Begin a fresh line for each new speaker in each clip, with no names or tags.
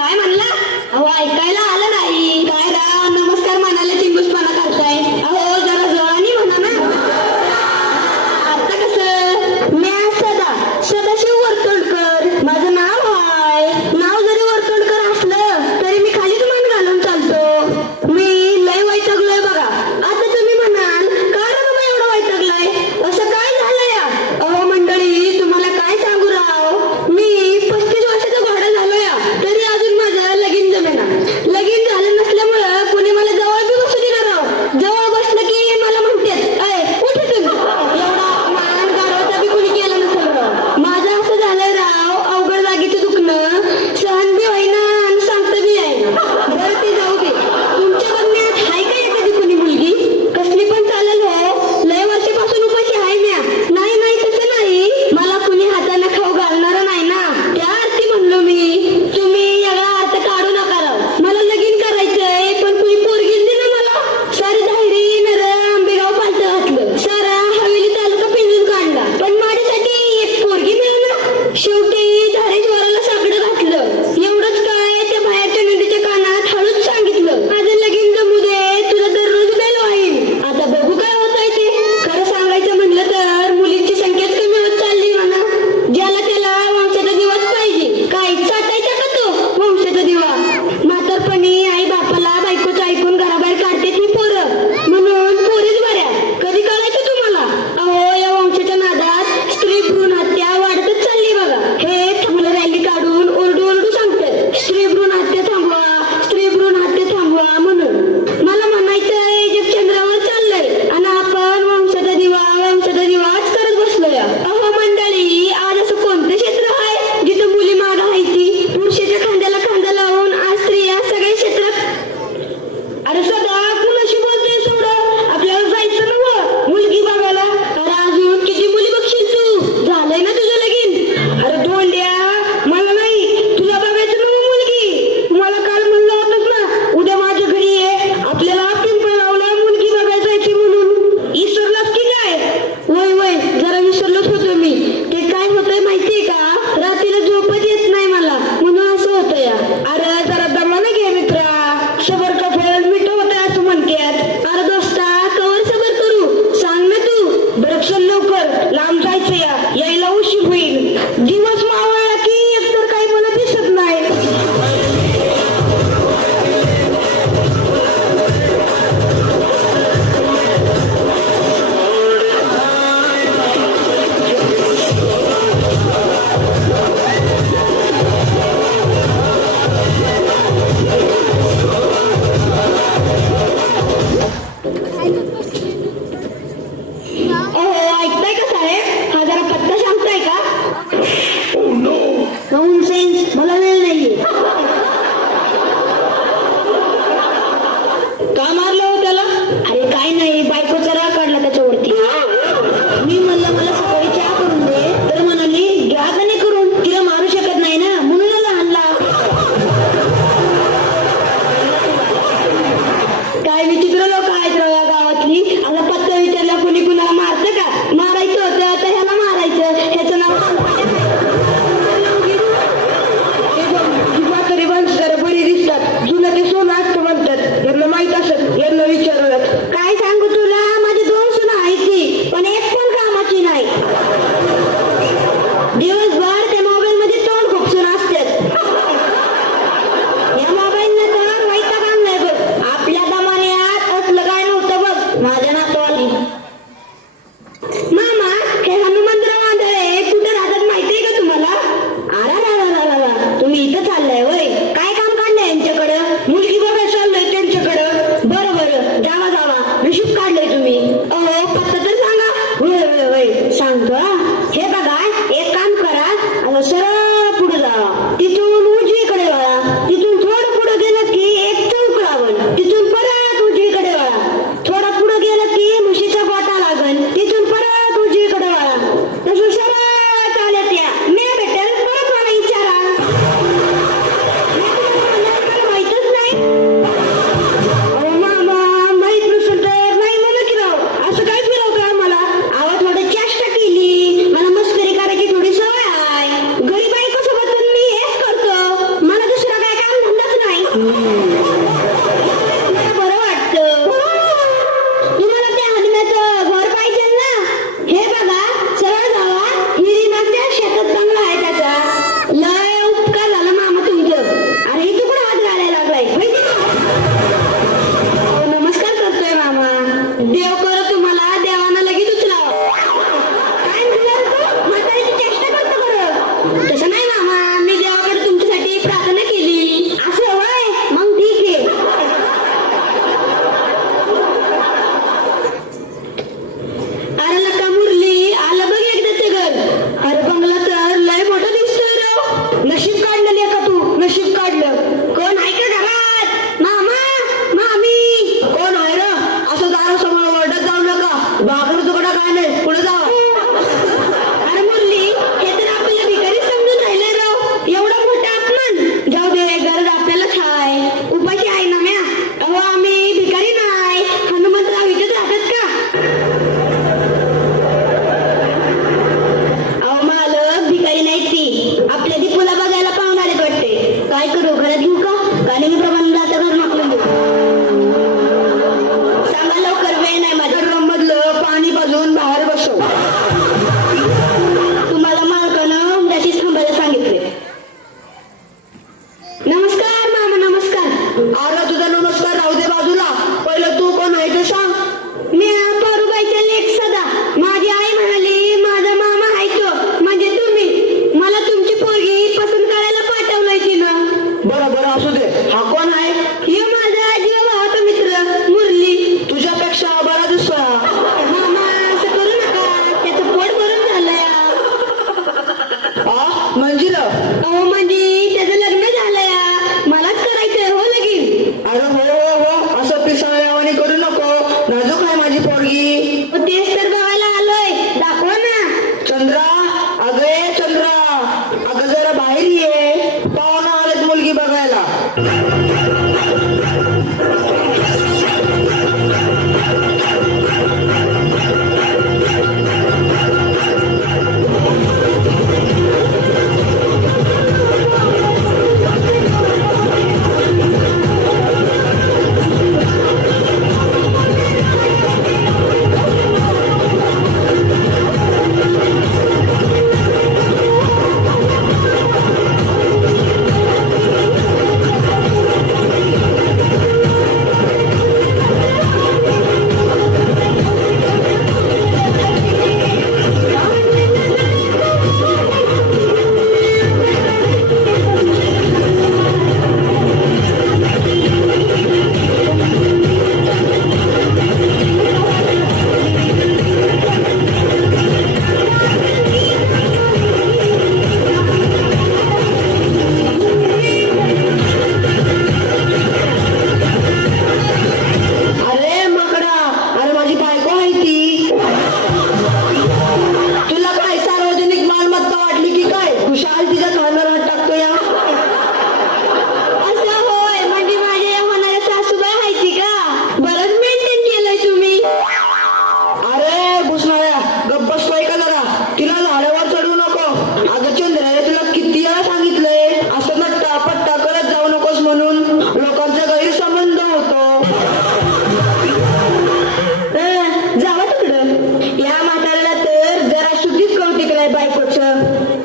काय म्हणला? अहो ऐकायला आलं नाही. काय राम नमस्कार. समजायचं यायला उशीर होईल. दिवस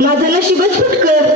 माझं नशीबच फुटकर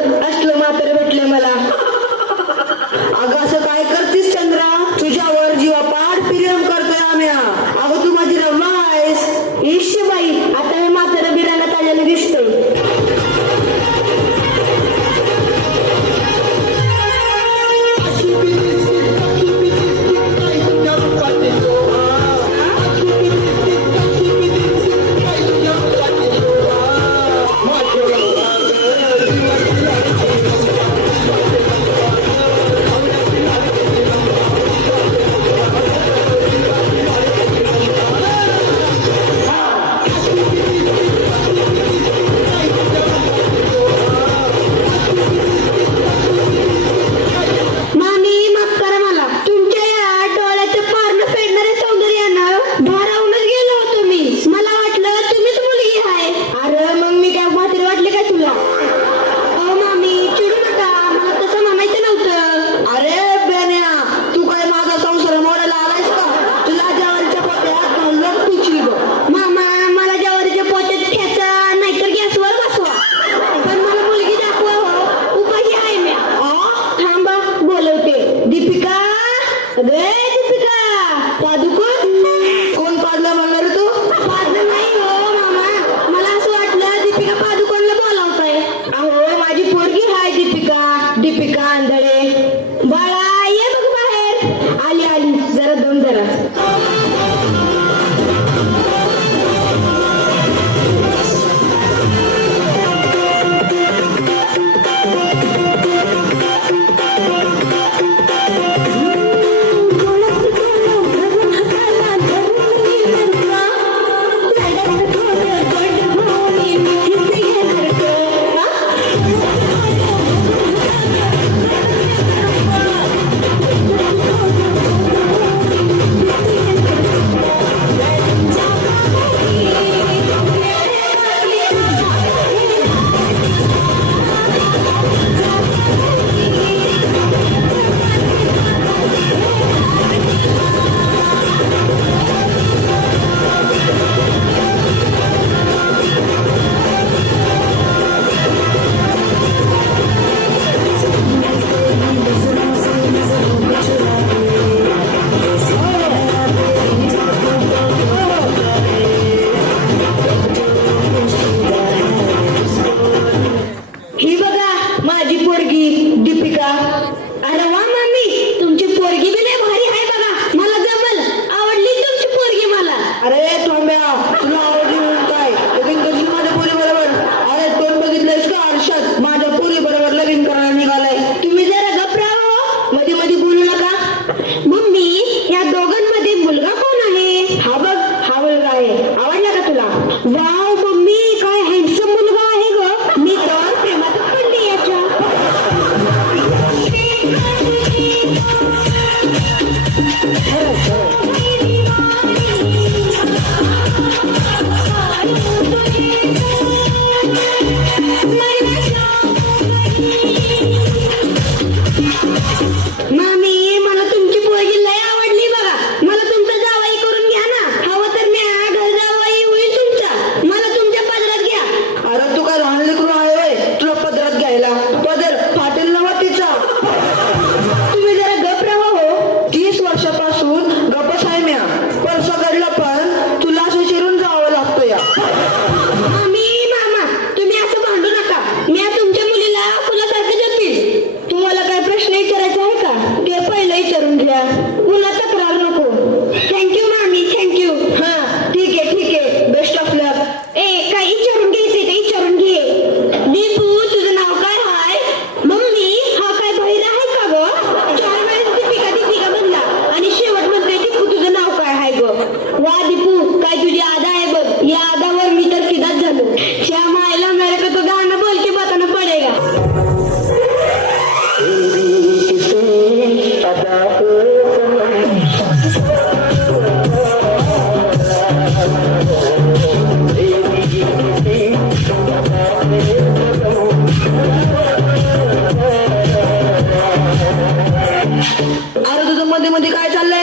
Vai. দিকায় চললে